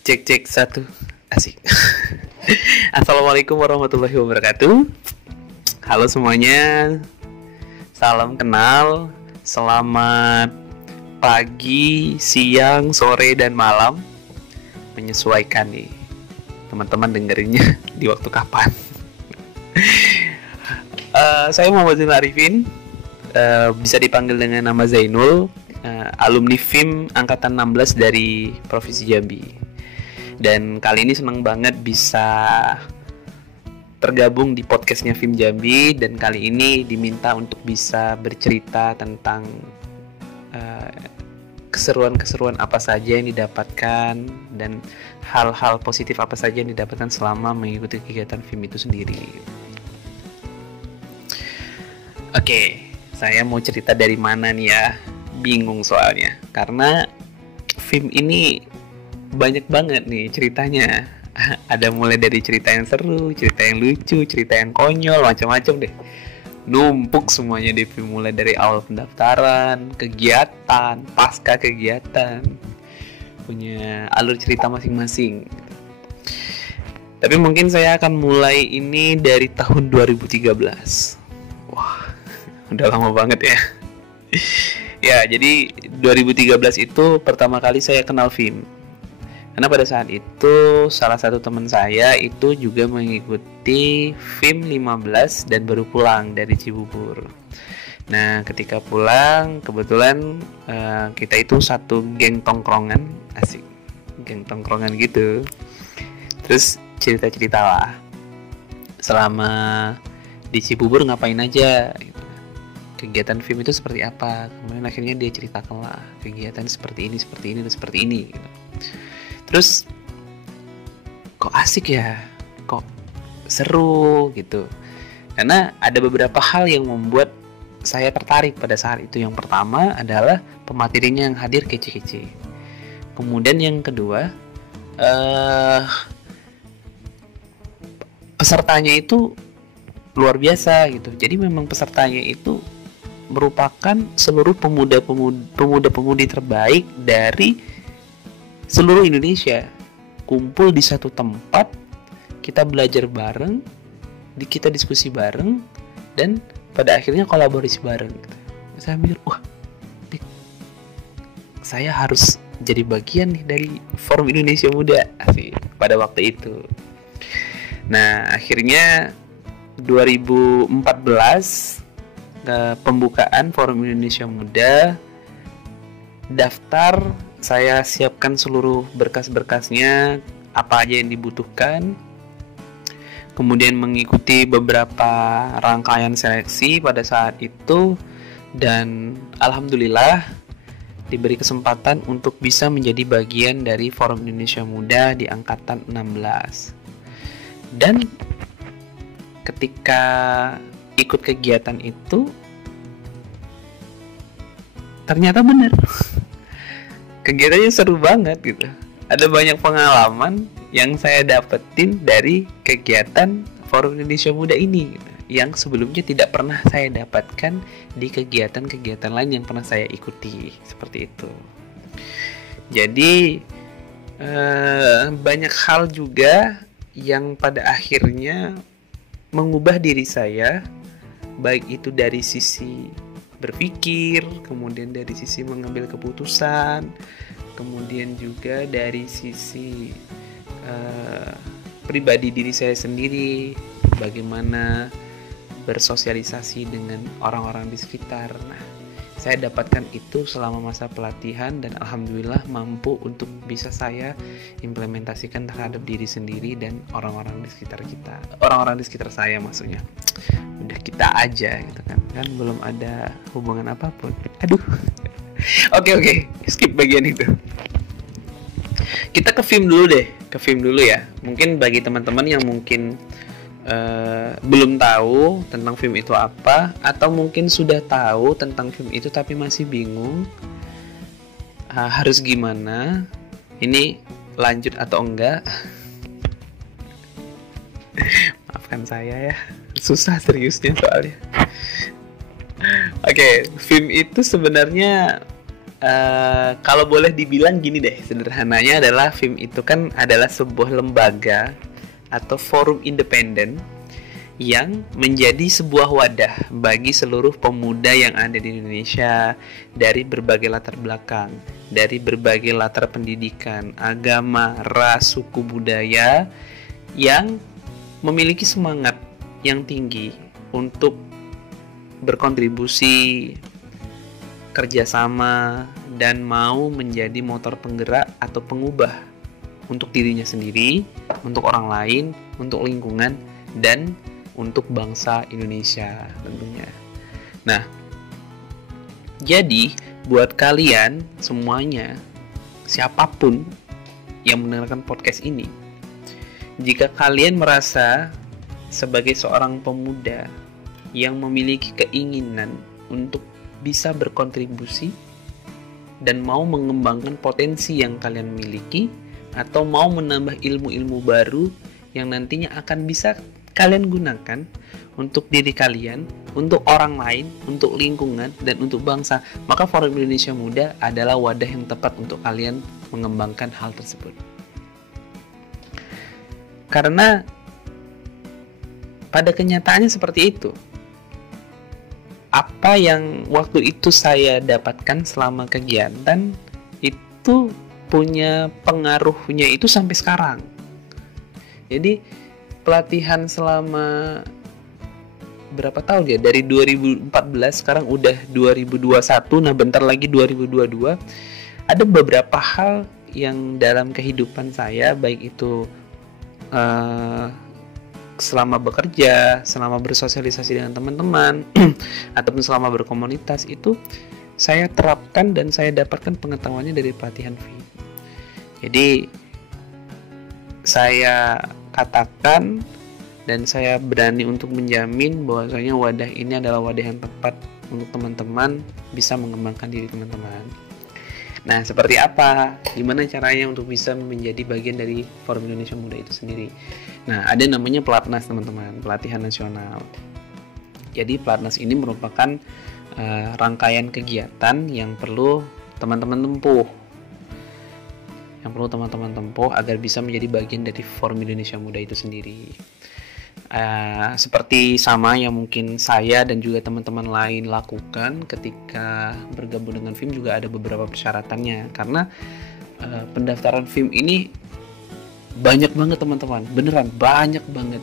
Cek cek satu. Asik. Assalamualaikum warahmatullahi wabarakatuh. Halo semuanya. Salam kenal. Selamat pagi, siang, sore, dan malam. Menyesuaikan nih teman-teman dengerinnya di waktu kapan. Saya Muhammad Zainul Arifin. Bisa dipanggil dengan nama Zainul. Alumni FIM angkatan 16 dari Provinsi Jambi. Dan kali ini senang banget bisa tergabung di podcastnya FIM Jambi. Dan kali ini diminta untuk bisa bercerita tentang keseruan-keseruan apa saja yang didapatkan dan hal-hal positif apa saja yang didapatkan selama mengikuti kegiatan FIM itu sendiri. Oke, saya mau cerita dari mana nih ya? Bingung soalnya, karena FIM ini banyak banget nih ceritanya. Ada mulai dari cerita yang seru, cerita yang lucu, cerita yang konyol, macam-macam deh. Numpuk semuanya di FIM, mulai dari awal pendaftaran, kegiatan, pasca kegiatan. Punya alur cerita masing-masing. Tapi mungkin saya akan mulai ini dari tahun 2013. Wah, udah lama banget ya. Ya, jadi 2013 itu pertama kali saya kenal FIM. Karena pada saat itu salah satu teman saya itu juga mengikuti FIM 15 dan baru pulang dari Cibubur. Nah, ketika pulang kebetulan kita itu satu geng tongkrongan, asik, geng tongkrongan gitu. Terus cerita-cerita lah selama di Cibubur ngapain aja gitu. Kegiatan FIM itu seperti apa. Kemudian akhirnya dia ceritakan lah kegiatan seperti ini, dan seperti ini gitu. Terus kok asik ya, kok seru gitu. Karena ada beberapa hal yang membuat saya tertarik pada saat itu. Yang pertama adalah pematerinya yang hadir kece-kece. Kemudian yang kedua, pesertanya itu luar biasa gitu. Jadi memang pesertanya itu merupakan seluruh pemuda-pemudi terbaik dari seluruh Indonesia, kumpul di satu tempat, kita belajar bareng, kita diskusi bareng, dan pada akhirnya kolaborasi bareng. Saya mikir, wah, saya harus jadi bagian nih dari Forum Indonesia Muda asik, pada waktu itu. Nah, akhirnya 2014 pembukaan Forum Indonesia Muda, daftar. Saya siapkan seluruh berkas-berkasnya, apa aja yang dibutuhkan. Kemudian mengikuti beberapa rangkaian seleksi pada saat itu. Dan alhamdulillah diberi kesempatan untuk bisa menjadi bagian dari Forum Indonesia Muda di Angkatan 16. Dan ketika ikut kegiatan itu, ternyata benar. Kegiatannya seru banget gitu. Ada banyak pengalaman yang saya dapetin dari kegiatan Forum Indonesia Muda ini gitu, yang sebelumnya tidak pernah saya dapatkan di kegiatan-kegiatan lain yang pernah saya ikuti. Seperti itu. Jadi banyak hal juga yang pada akhirnya mengubah diri saya, baik itu dari sisi berpikir, kemudian dari sisi mengambil keputusan, kemudian juga dari sisi pribadi diri saya sendiri, bagaimana bersosialisasi dengan orang-orang di sekitar. Nah, saya dapatkan itu selama masa pelatihan dan alhamdulillah mampu untuk bisa saya implementasikan terhadap diri sendiri dan orang-orang di sekitar kita, orang-orang di sekitar saya maksudnya. Udah kita aja gitu kan belum ada hubungan apapun. Aduh. Oke, skip bagian itu. Kita ke FIM dulu ya. Mungkin bagi teman-teman yang mungkin belum tahu tentang FIM itu apa, atau mungkin sudah tahu tentang FIM itu tapi masih bingung harus gimana, ini lanjut atau enggak. Maafkan saya ya, susah seriusnya soalnya. Oke, FIM itu sebenarnya Kalau boleh dibilang gini deh, sederhananya adalah film itu kan adalah sebuah lembaga atau forum independen yang menjadi sebuah wadah bagi seluruh pemuda yang ada di Indonesia dari berbagai latar belakang, dari berbagai latar pendidikan, agama, ras, suku, budaya yang memiliki semangat yang tinggi untuk berkontribusi, kerjasama, dan mau menjadi motor penggerak atau pengubah untuk dirinya sendiri, untuk orang lain, untuk lingkungan, dan untuk bangsa Indonesia tentunya. Nah, jadi buat kalian semuanya, siapapun yang mendengarkan podcast ini, jika kalian merasa sebagai seorang pemuda yang memiliki keinginan untuk bisa berkontribusi dan mau mengembangkan potensi yang kalian miliki, atau mau menambah ilmu-ilmu baru yang nantinya akan bisa kalian gunakan untuk diri kalian, untuk orang lain, untuk lingkungan, dan untuk bangsa, maka Forum Indonesia Muda adalah wadah yang tepat untuk kalian mengembangkan hal tersebut. Karena pada kenyataannya seperti itu. Apa yang waktu itu saya dapatkan selama kegiatan itu punya pengaruhnya itu sampai sekarang. Jadi pelatihan selama berapa tahun ya, dari 2014 sekarang udah 2021, nah bentar lagi 2022, ada beberapa hal yang dalam kehidupan saya, baik itu selama bekerja, selama bersosialisasi dengan teman-teman ataupun selama berkomunitas, itu saya terapkan dan saya dapatkan pengetahuannya dari pelatihan film. Jadi saya katakan dan saya berani untuk menjamin bahwasanya wadah ini adalah wadah yang tepat untuk teman-teman bisa mengembangkan diri teman-teman. Nah, seperti apa? Gimana caranya untuk bisa menjadi bagian dari Forum Indonesia Muda itu sendiri? Nah, ada namanya Pelatnas, teman-teman, pelatihan nasional. Jadi Pelatnas ini merupakan rangkaian kegiatan yang perlu teman-teman tempuh. Yang perlu teman-teman tempuh agar bisa menjadi bagian dari Forum Indonesia Muda itu sendiri. Seperti sama yang mungkin saya dan juga teman-teman lain lakukan ketika bergabung dengan film, juga ada beberapa persyaratannya. Karena pendaftaran film ini banyak banget, teman-teman, beneran banyak banget,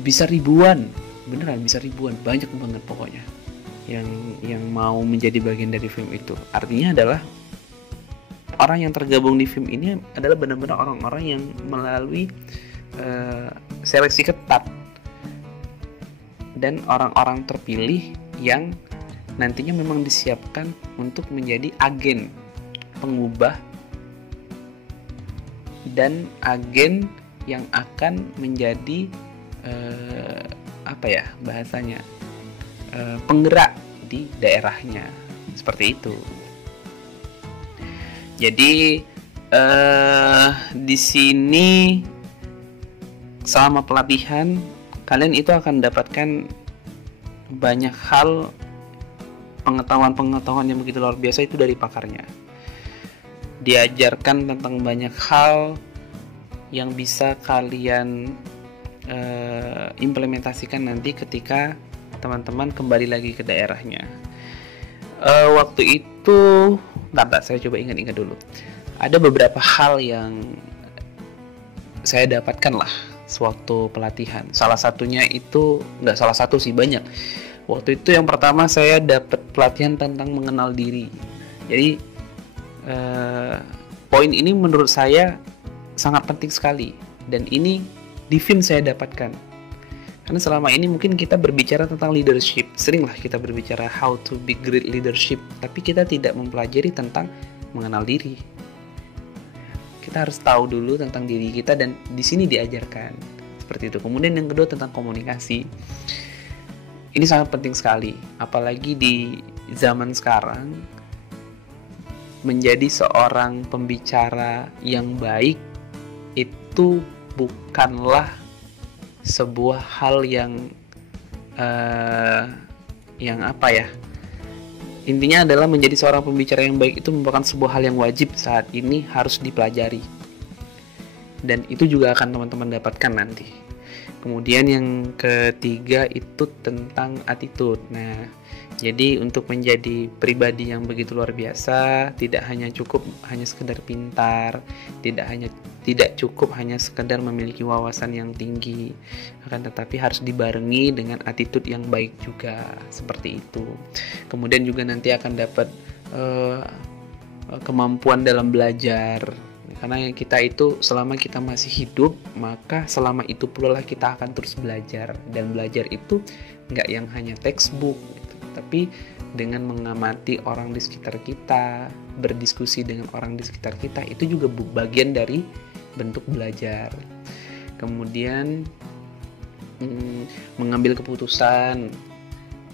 bisa ribuan, beneran bisa ribuan, banyak banget pokoknya yang mau menjadi bagian dari film itu. Artinya adalah orang yang tergabung di film ini adalah benar-benar orang-orang yang melalui seleksi ketat dan orang-orang terpilih yang nantinya memang disiapkan untuk menjadi agen pengubah dan agen yang akan menjadi penggerak di daerahnya, seperti itu. Jadi di sini selama pelatihan kalian itu akan mendapatkan banyak hal, pengetahuan-pengetahuan yang begitu luar biasa itu dari pakarnya. Diajarkan tentang banyak hal yang bisa kalian implementasikan nanti ketika teman-teman kembali lagi ke daerahnya. Waktu itu, saya coba ingat-ingat dulu. Ada beberapa hal yang saya dapatkan lah sewaktu pelatihan. Salah satunya itu, nggak salah satu sih, banyak. Waktu itu yang pertama saya dapat pelatihan tentang mengenal diri. Jadi poin ini menurut saya sangat penting sekali, dan ini di film saya dapatkan. Karena selama ini mungkin kita berbicara tentang leadership, seringlah kita berbicara how to be great leadership, tapi kita tidak mempelajari tentang mengenal diri. Kita harus tahu dulu tentang diri kita, dan di sini diajarkan seperti itu. Kemudian yang kedua tentang komunikasi. Ini sangat penting sekali, apalagi di zaman sekarang. Menjadi seorang pembicara yang baik itu bukanlah sebuah hal yang Intinya adalah menjadi seorang pembicara yang baik itu merupakan sebuah hal yang wajib saat ini, harus dipelajari. Dan itu juga akan teman-teman dapatkan nanti. Kemudian yang ketiga itu tentang attitude. Nah, jadi untuk menjadi pribadi yang begitu luar biasa, tidak hanya sekedar pintar, tidak cukup hanya sekedar memiliki wawasan yang tinggi, akan tetapi harus dibarengi dengan attitude yang baik juga, seperti itu. Kemudian juga nanti akan dapat kemampuan dalam belajar. Karena kita itu selama kita masih hidup, maka selama itu pula kita akan terus belajar. Dan belajar itu nggak yang hanya textbook gitu, tapi dengan mengamati orang di sekitar kita, berdiskusi dengan orang di sekitar kita, itu juga bagian dari bentuk belajar. Kemudian mengambil keputusan,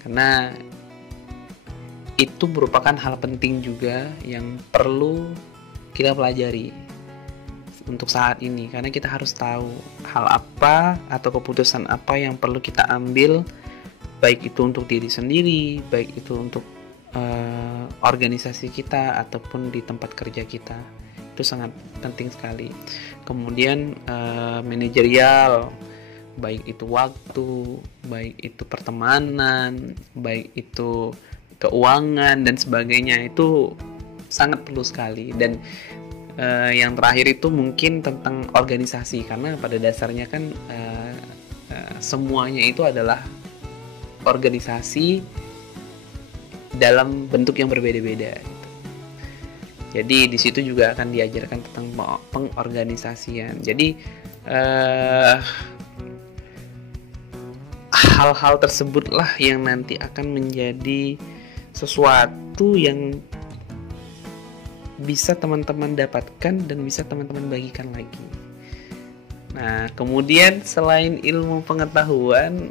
karena itu merupakan hal penting juga yang perlu kita pelajari untuk saat ini, karena kita harus tahu hal apa atau keputusan apa yang perlu kita ambil, baik itu untuk diri sendiri, baik itu untuk organisasi kita ataupun di tempat kerja kita. Itu sangat penting sekali. Kemudian manajerial, baik itu waktu, baik itu pertemanan, baik itu keuangan dan sebagainya, itu sangat perlu sekali. Dan yang terakhir itu mungkin tentang organisasi, karena pada dasarnya kan semuanya itu adalah organisasi dalam bentuk yang berbeda-beda gitu. Jadi di situ juga akan diajarkan tentang pengorganisasian. Jadi hal-hal tersebutlah yang nanti akan menjadi sesuatu yang bisa teman-teman dapatkan dan bisa teman-teman bagikan lagi. Nah, kemudian selain ilmu pengetahuan,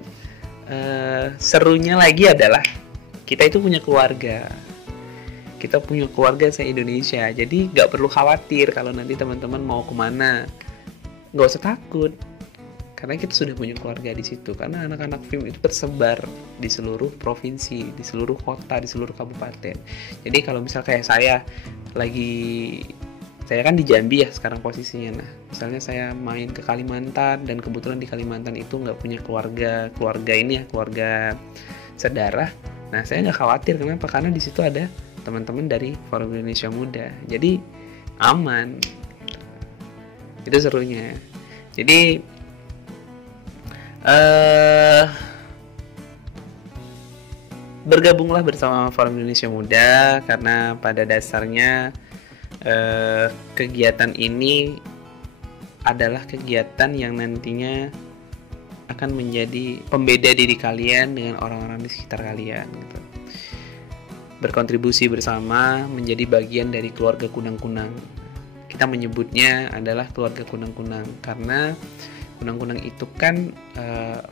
serunya lagi adalah kita itu punya keluarga. Kita punya keluarga se-Indonesia, jadi nggak perlu khawatir kalau nanti teman-teman mau kemana. Nggak usah takut, karena kita sudah punya keluarga di situ. Karena anak-anak film itu tersebar di seluruh provinsi, di seluruh kota, di seluruh kabupaten. Jadi kalau misal kayak saya kan di Jambi ya sekarang posisinya. Nah, misalnya saya main ke Kalimantan dan kebetulan di Kalimantan itu nggak punya keluarga sedarah. Nah, saya nggak khawatir. Kenapa? Karena di situ ada teman-teman dari Forum Indonesia Muda. Jadi aman. Itu serunya. Jadi bergabunglah bersama Forum Indonesia Muda, karena pada dasarnya kegiatan ini adalah kegiatan yang nantinya akan menjadi pembeda diri kalian dengan orang-orang di sekitar kalian gitu. Berkontribusi bersama menjadi bagian dari keluarga kunang-kunang. Kita menyebutnya adalah keluarga kunang-kunang karena kunang-kunang itu kan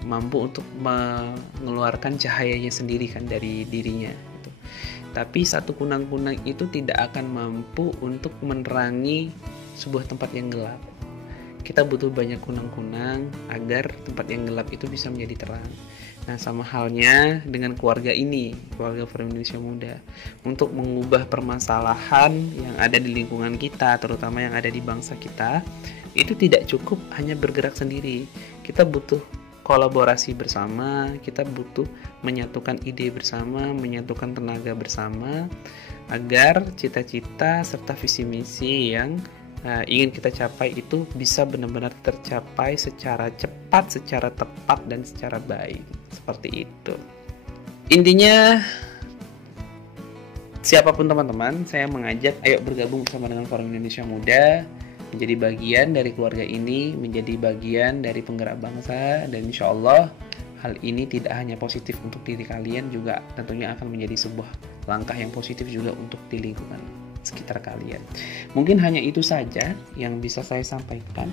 mampu untuk mengeluarkan cahayanya sendiri kan dari dirinya gitu. Tapi satu kunang-kunang itu tidak akan mampu untuk menerangi sebuah tempat yang gelap. Kita butuh banyak kunang-kunang agar tempat yang gelap itu bisa menjadi terang. Nah, sama halnya dengan keluarga ini, keluarga Forum Indonesia Muda, untuk mengubah permasalahan yang ada di lingkungan kita, terutama yang ada di bangsa kita. Itu tidak cukup hanya bergerak sendiri. Kita butuh kolaborasi bersama, kita butuh menyatukan ide bersama, menyatukan tenaga bersama, agar cita-cita serta visi misi yang ingin kita capai itu bisa benar-benar tercapai secara cepat, secara tepat, dan secara baik. Seperti itu. Intinya, siapapun teman-teman, saya mengajak ayo bergabung bersama dengan Forum Indonesia Muda, menjadi bagian dari keluarga ini, menjadi bagian dari penggerak bangsa, dan insya Allah hal ini tidak hanya positif untuk diri kalian, juga tentunya akan menjadi sebuah langkah yang positif juga untuk di lingkungan sekitar kalian. Mungkin hanya itu saja yang bisa saya sampaikan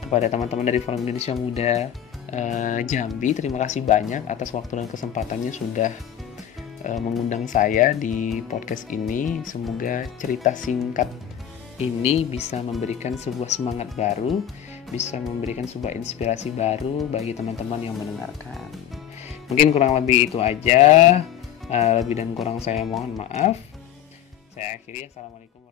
kepada teman-teman dari Forum Indonesia Muda Jambi. Terima kasih banyak atas waktu dan kesempatannya sudah mengundang saya di podcast ini. Semoga cerita singkat ini bisa memberikan sebuah semangat baru, bisa memberikan sebuah inspirasi baru bagi teman-teman yang mendengarkan. Mungkin kurang lebih itu aja. Lebih dan kurang saya mohon maaf. Saya akhiri. Assalamualaikum.